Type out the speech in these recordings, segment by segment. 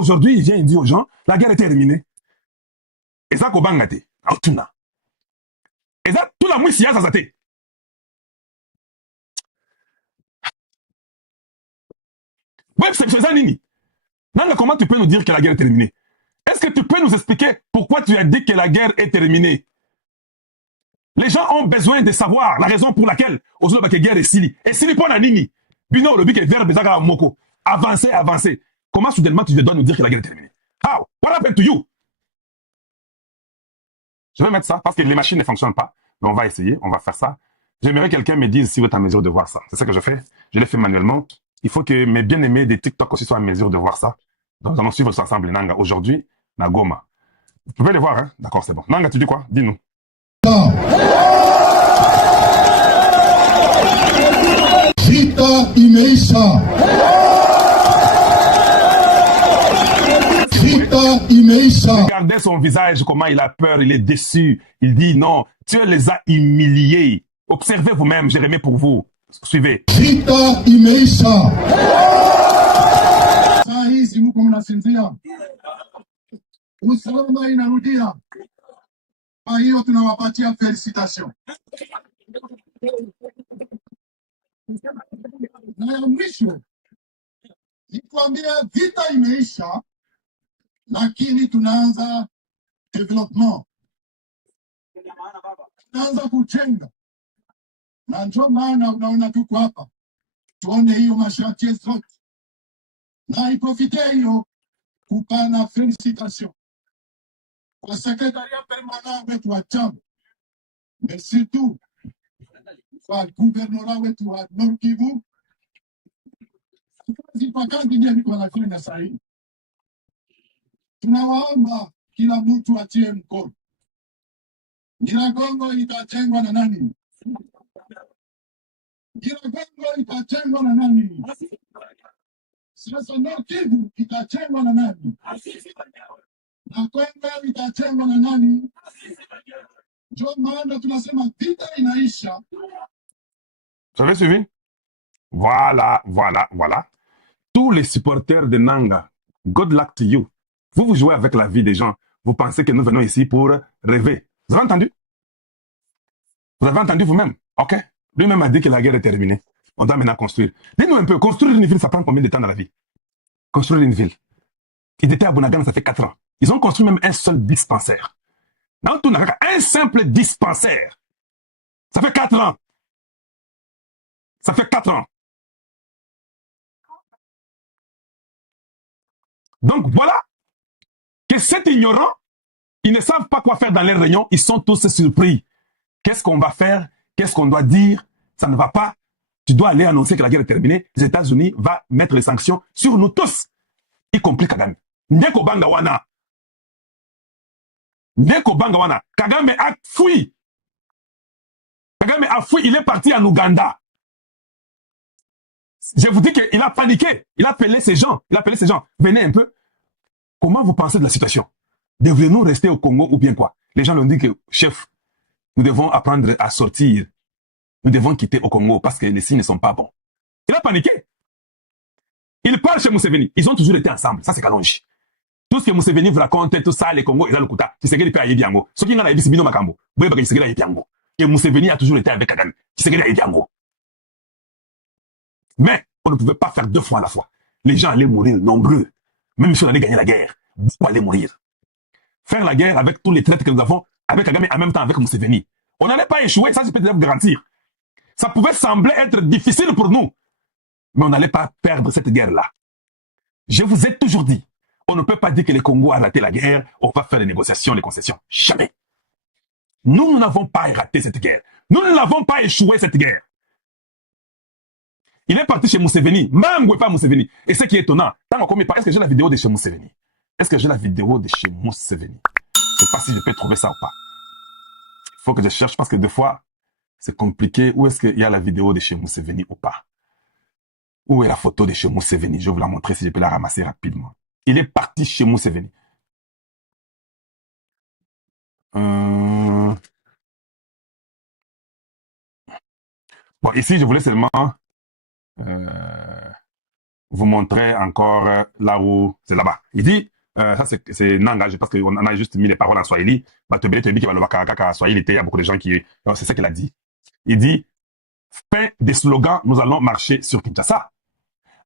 aujourd'hui, il vient et dit aux gens, la guerre est terminée. Et ça, Kobangate, Autuna. Et ça, tout la mousse, ça zate. Ouais, c'est ça, Nini. Nanga, comment tu peux nous dire que la guerre est terminée? Est-ce que tu peux nous expliquer pourquoi tu as dit que la guerre est terminée? Les gens ont besoin de savoir la raison pour laquelle aujourd'hui la guerre est sili. Et sili pour la Nini. Bino, le but est vers Bezaga Moko. Avancer, avancer. Comment soudainement tu dois nous dire que la guerre est terminée? How? What happened to you? Je vais mettre ça parce que les machines ne fonctionnent pas. Mais on va essayer, on va faire ça. J'aimerais que quelqu'un me dise si vous êtes en mesure de voir ça. C'est ce que je fais. Je l'ai fait manuellement. Il faut que mes bien-aimés des TikTok aussi soient en mesure de voir ça. Donc, nous allons suivre ça ensemble, Nanga. Aujourd'hui, Nagoma. Vous pouvez les voir, hein? D'accord, c'est bon. Nanga, tu dis quoi? Dis-nous. Vita imeisha. Vita imeisha. Regardez son visage, comment il a peur, il est déçu. Il dit non, Dieu les a humiliés. Observez vous-même, j'ai remis pour vous. Suivez. Vita imeisha. Saa hizi mko mnasinzia. Usalama inarudia. Kwa hiyo tunawapatia felicitation. Na ya mwisho ni kuambia vita imeisha, lakini tunaanza development, tunaanza kujenga, na ndio maana unaona tuko hapa, tuone hiyo masharti zote, na iprofite hiyo kupana felicitation kwa secretariat permanent wetu wa chama, mais surtout kwa gouvernorat wetu wa Nord Kivu. Zipakandi ndio niko nafanya sasa hivi. Tunawaomba kila mtu atie mkono. Nyiragongo itajengwa na nani? Nyiragongo itajengwa na nani? Sasa Nord Kivu itajengwa na nani? Na Kongo itajengwa na nani? Ndio maana tunasema vita inaisha. Vous avez suivi? Voilà, voilà, voilà. Tous les supporters de Nanga, good luck to you. Vous jouez avec la vie des gens. Vous pensez que nous venons ici pour rêver. Vous avez entendu? Vous avez entendu vous-même? OK? Lui-même a dit que la guerre est terminée. On doit maintenant construire. Dites-nous un peu, construire une ville, ça prend combien de temps dans la vie? Construire une ville. Ils étaient à Bunagana, ça fait 4 ans. Ils ont construit même un seul dispensaire. Un simple dispensaire. Ça fait 4 ans. Ça fait 4 ans. Donc voilà que cet ignorant, ils ne savent pas quoi faire dans les réunions, ils sont tous surpris. Qu'est-ce qu'on va faire? Qu'est-ce qu'on doit dire? Ça ne va pas. Tu dois aller annoncer que la guerre est terminée. Les États-Unis vont mettre les sanctions sur nous tous, y compris Kagame. Ndeko Bangawana. Ndeko Bangawana. Kagame a fui. Kagame a fui, il est parti en Ouganda. Je vous dis qu'il a paniqué. Il a appelé ces gens. Venez un peu. Comment vous pensez de la situation? Devrions-nous rester au Congo ou bien quoi? Les gens l'ont dit que, chef, nous devons apprendre à sortir. Nous devons quitter au Congo parce que les signes ne sont pas bons. Il a paniqué. Il parle chez Museveni. Ils ont toujours été ensemble. Ça, c'est Kalonji. Tout ce que Museveni vous raconte, tout ça, les Congo, et là, le Kouta, Tshisekedi peut aller bien. Ce qui est dans la Bino Makambo, vous voyez que Tshisekedi est bien. Et Museveni a toujours été avec Kagame. Tshisekedi est bien. Mais on ne pouvait pas faire 2 fois à la fois. Les gens allaient mourir nombreux. Même si on allait gagner la guerre, beaucoup allaient mourir. Faire la guerre avec tous les traites que nous avons, avec Kagame en même temps avec Museveni. On n'allait pas échouer, ça je peux te garantir. Ça pouvait sembler être difficile pour nous, mais on n'allait pas perdre cette guerre-là. Je vous ai toujours dit, on ne peut pas dire que le Congo a raté la guerre, on va faire les négociations, les concessions. Jamais. Nous n'avons pas raté cette guerre. Nous ne l'avons pas échoué cette guerre. Il est parti chez Museveni, même pas Museveni. Et ce qui est étonnant, est-ce que j'ai la vidéo de chez Museveni? Est-ce que j'ai la vidéo de chez Museveni? Je ne sais pas si je peux trouver ça ou pas. Il faut que je cherche parce que des fois, c'est compliqué. Où est-ce qu'il y a la vidéo de chez Museveni ou pas? Où est la photo de chez Museveni? Je vais vous la montrer si je peux la ramasser rapidement. Il est parti chez Museveni. Bon, ici, je voulais seulement... vous montrer encore là où c'est là-bas. Il dit, ça c'est Nanga, je pense qu'on en a juste mis les paroles en Swahili. Il y a beaucoup de gens qui... C'est ça qu'il a dit. Il dit, fin des slogans, nous allons marcher sur Kinshasa.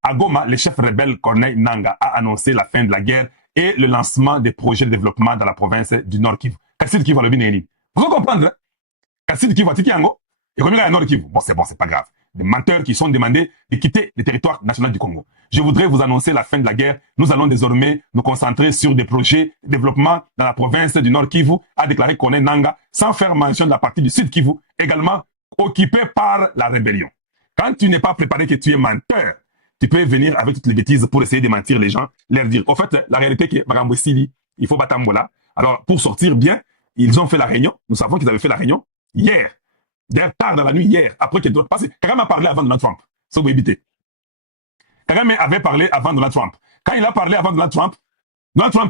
À Goma, le chef rebelle Corneille Nanga a annoncé la fin de la guerre et le lancement des projets de développement dans la province du Nord Kivu. Kassid Kivu, le Binéni. Vous pouvez comprendre, hein? Kassid Kivu, Tikiango, et revenir à Nord Kivu. Bon, c'est pas grave. Des menteurs qui sont demandés de quitter le territoire national du Congo. Je voudrais vous annoncer la fin de la guerre. Nous allons désormais nous concentrer sur des projets de développement dans la province du Nord Kivu, a déclaré Corneille Nanga, sans faire mention de la partie du Sud Kivu, également occupée par la rébellion. Quand tu n'es pas préparé, que tu es menteur, tu peux venir avec toutes les bêtises pour essayer de mentir les gens, leur dire. Au fait, la réalité est que il faut battre Mbola. Alors, pour sortir bien, ils ont fait la réunion. Nous savons qu'ils avaient fait la réunion hier. D'ailleurs, tard dans la nuit, hier, après qu'il doit passer. Kagame a parlé avant Donald Trump. Ça, vous évitez. Kagame avait parlé avant Donald Trump. Quand il a parlé avant Donald Trump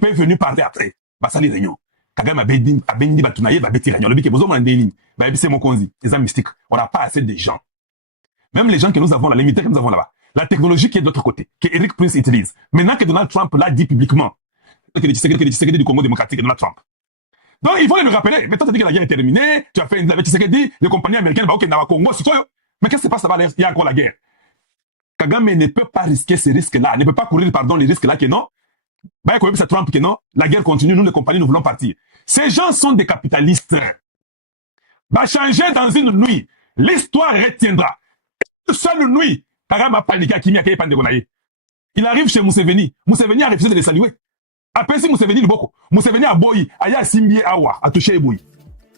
est venu parler après. Basali réunion. Kagame a dit, Batunaye va bêtir réunion. Le bique, besoin d'un déni. C'est mon konzi. Les mystiques. On n'a pas assez de gens. Même les gens que nous avons là, les militaires que nous avons là-bas. La technologie qui est de l'autre côté, que Eric Prince utilise. Maintenant que Donald Trump l'a dit publiquement, que les Tshisekedi du Congo démocratique et Donald Trump. Donc, il faut le rappeler. Mais toi, tu as dit que la guerre est terminée, tu as fait une avec Tshisekedi, les compagnies américaines, bah, ok, dans le Congo, c'est toi. Mais qu'est-ce qui se passe là-bas? Il y a encore la guerre. Kagame ne peut pas risquer ces risques-là, ne peut pas courir, pardon, les risques-là, que non. Bah, quand même, c'est Trump que non, la guerre continue, nous, les compagnies, nous voulons partir. Ces gens sont des capitalistes. Bah, changer dans une nuit. L'histoire retiendra. Une seule nuit. Kagame a paniqué à Kimi Akeye Pandegonaye. Il arrive chez Museveni. Museveni a refusé de les saluer. Après, si Museveni le boko. Museveni a boyi. Aya Simbi Awa. A touché Eboui.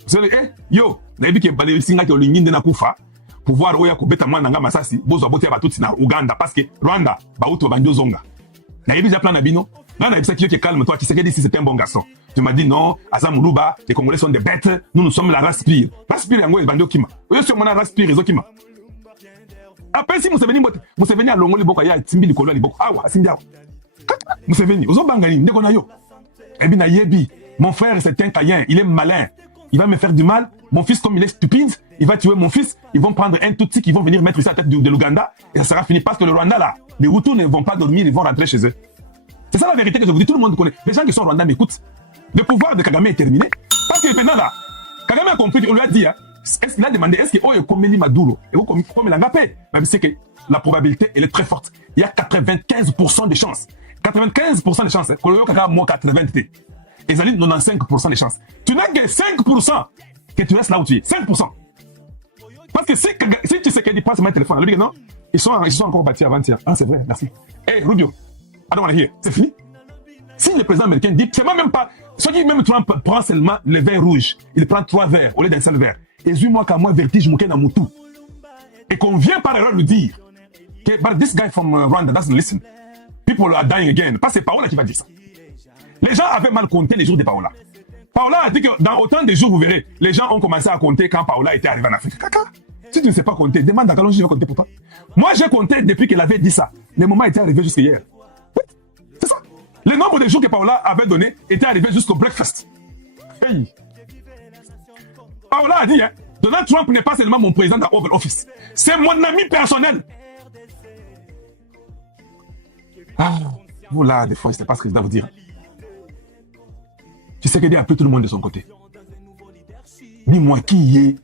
Vous savez, yo, vous avez vu que Balé Singa qui a l'ingine de Nakufa. Pouvoir oya kubeta mwana nga masasi. Bozo aboti abatuti na Uganda. Parce que Rwanda, bautu bandio zonga. Na yebi ja plan na bino. Là, on a dit que calme, toi, tu sais que si c'est un bon garçon. Tu m'as dit non, Asa Moulouba, les Congolais sont des bêtes. Nous sommes la race pire. Race pire, yango, bandio kima. Oyo sur mon race pire, ils ont kima. Après, si Museveni a longo liboko ya timbi likolo liboko. Awa, asimbi awa. Museveni, ozo bangani, ndeko na yo. Ebi na yebi, mon frère c'est un caïen, il est malin. Il va me faire du mal. Mon fils, comme il est stupide, il va tuer mon fils. Ils vont prendre un tout petit qui vont venir mettre ça à la tête de l'Ouganda et ça sera fini. Parce que le Rwanda là, les Hutus ne vont pas dormir, ils vont rentrer chez eux. C'est ça la vérité que je vous dis, tout le monde connaît. Les gens qui sont au Rwanda m'écoutent. Le pouvoir de Kagame est terminé. Parce que maintenant là, Kagame a compris, on lui a dit, hein, il a demandé, est-ce que Oye Komeli Maduro, et comme l'angapé, même si c'est que la probabilité, elle est très forte. Il y a 95% de chances. 95% de chances. Quand il y a moins 80, et ça dit 95% de chances. Tu n'as que 5% que tu restes là où tu es. 5%. Parce que si tu sais qu'il passe mon téléphone, lui, non, ils sont encore bâtis avant-hier. Ah, c'est vrai, merci. Hey, Rubio, I don't want to hear. C'est fini. Si le président américain dit, c'est même pas, soit qui même Trump prend seulement le verre rouge, il prend 3 verres au lieu d'un seul verre. Et moi qu'à moi, vertige, mouké na moutou. Et qu'on vient par erreur lui dire, que, but this guy from Rwanda doesn't listen. People are dying again. Pas c'est Paola qui va dire ça. Les gens avaient mal compté les jours de Paola. Paola a dit que dans autant de jours, vous verrez, les gens ont commencé à compter quand Paola était arrivé en Afrique. Caca. Si tu ne sais pas compter, demande à Kalonji, je vais compter pour toi. Moi, j'ai compté depuis qu'elle avait dit ça. Le moment était arrivé jusqu'à hier. C'est ça. Le nombre de jours que Paola avait donné était arrivé jusqu'au breakfast. Hey. Paola a dit, hein, Donald Trump n'est pas seulement mon président dans Oval Office. C'est mon ami personnel. Ah, vous là, des fois, c'est pas ce que je dois vous dire. Tu sais qu'il y a un peu tout le monde de son côté. Dis-moi qui est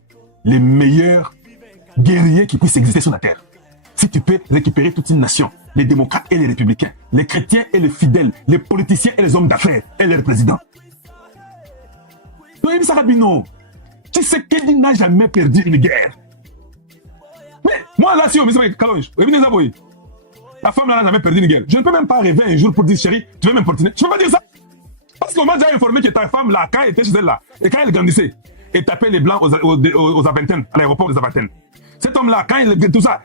le meilleur guerrier qui puisse exister sur la terre. Si tu peux récupérer toute une nation, les démocrates et les républicains, les chrétiens et les fidèles, les politiciens et les hommes d'affaires et les présidents. Tu sais qu'il n'a jamais perdu une guerre. Mais moi là, si on me dit, la femme là n'a jamais perdu une guerre. Je ne peux même pas rêver un jour pour dire, chérie, tu veux m'importuner. Je ne peux pas dire ça. Parce qu'on m'a déjà informé que ta femme là, quand elle était chez elle là, et quand elle grandissait, et tapait les blancs aux Aventines, à l'aéroport des Aventines. Cet homme là, quand il fait tout ça,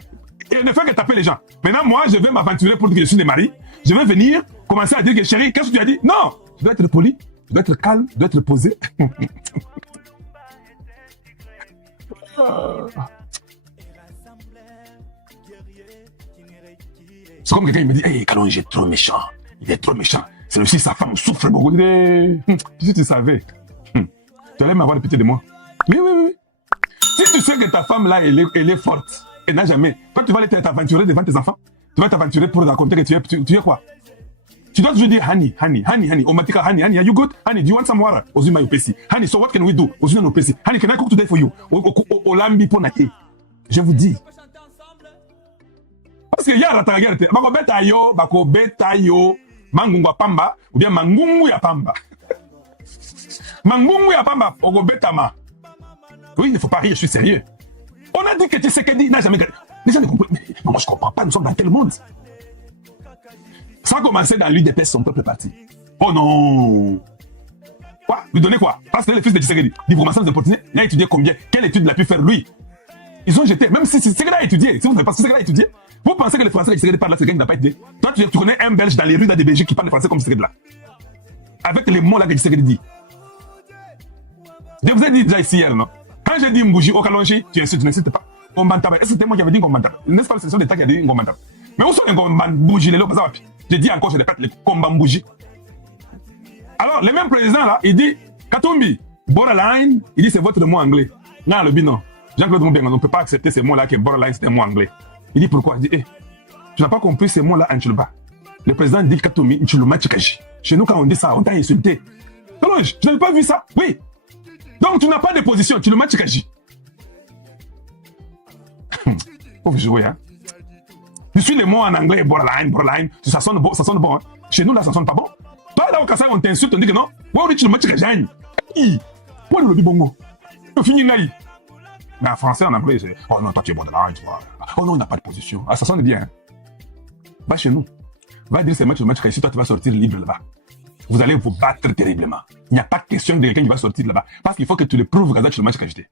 il ne fait que taper les gens. Maintenant, moi, je vais m'aventurer pour dire que je suis des maris. Je vais venir commencer à dire que chérie, qu'est-ce que tu as dit? Non, je dois être poli, je dois être calme, je dois être posé. C'est comme quelqu'un qui me dit, hey, Kalonji est trop méchant. Il est trop méchant. C'est aussi sa femme souffre beaucoup. Si tu savais, tu allais m'avoir pitié de moi. Oui, oui, oui. Si tu sais que ta femme là, elle est forte, elle n'a jamais. Toi, tu vas aller t'aventurer devant tes enfants. tu vas t'aventurer pour raconter que tu es quoi? Tu dois toujours dire honey, honey, honey, honey. Omatika, honey, honey, are you good? Honey, do you want some water? Ozuma yopesi. Honey, so what can we do? Ozuna yopesi. Honey, can I cook today for you? Olambi ponake. Je vous dis. Parce que y'a rataka y'a te. Bako beta yo, mangungu pamba, ou bien mangungu ya pamba. Mangungu ya pamba, ogo beta ma. Oui, il ne faut pas rire, je suis sérieux. On a dit que Tshisekedi n'a jamais compris. Mais moi, je comprends pas, nous sommes dans quel monde? Ça a commencé dans lui dépêche son peuple parti. Oh non! Quoi? Lui donner quoi? Parce que le fils de Tshisekedi, diplomation des opportunités, il a étudié combien? Quelle étude il a pu faire lui? Ils ont jeté, même si Tshisekedi a étudié, si vous n'avez pas Tshisekedi a étudié, vous pensez que les Français de Tshisekedi parlent là, Tshisekedi n'a pas étudié? Toi, tu connais un Belge dans les rues de Belgique qui parle français comme Tshisekedi là. Avec les mots là que Tshisekedi dit. Je vous ai dit déjà ici hier, non? Quand j'ai dit Mbouji au Kalonji, tu n'insultes pas. Est-ce que c'était moi qui avais dit Ngombantaba? N'est-ce pas la section d'État qui a dit Ngombantaba? Mais où sont les Ngombambouji, les locaux? Je dis encore, je répète, les Ngombambouji. Alors, le même président là, il dit Katumbi, borderline, il dit c'est votre mot anglais. Non, le bilan. Jean-Claude Moubenga, on ne peut pas accepter ces mots-là que borderline c'est un mot anglais. Il dit pourquoi? Il dit, tu n'as pas compris ces mots-là en Tchoulouba. Le président dit Katumbi, Tchoulouma Tchikaji. Chez nous, quand on dit ça, on t'a insulté. Kalonji, tu n'avais pas vu ça? Oui. Donc, tu n'as pas de position, tu le matches Kaji. Faut jouer, hein. Je suis les mots en anglais, borderline, borderline, ça sonne bon, hein. Chez nous, là, ça sonne pas bon. Toi, là, au Kassai, on t'insulte, on dit que non. Ouais, tu le matches Kaji. Pourquoi le bongo? On finit naï. Mais en français, en anglais, c'est oh non, toi, tu es borderline, tu vois. Oh non, on n'a pas de position. Ah, ça sonne bien, hein. Va chez nous. Va dire, c'est le match Kaji, toi, tu vas sortir libre là-bas. Vous allez vous battre terriblement. Il n'y a pas question de quelqu'un qui va sortir là-bas. Parce qu'il faut que tu le prouves que tu le match Kaji.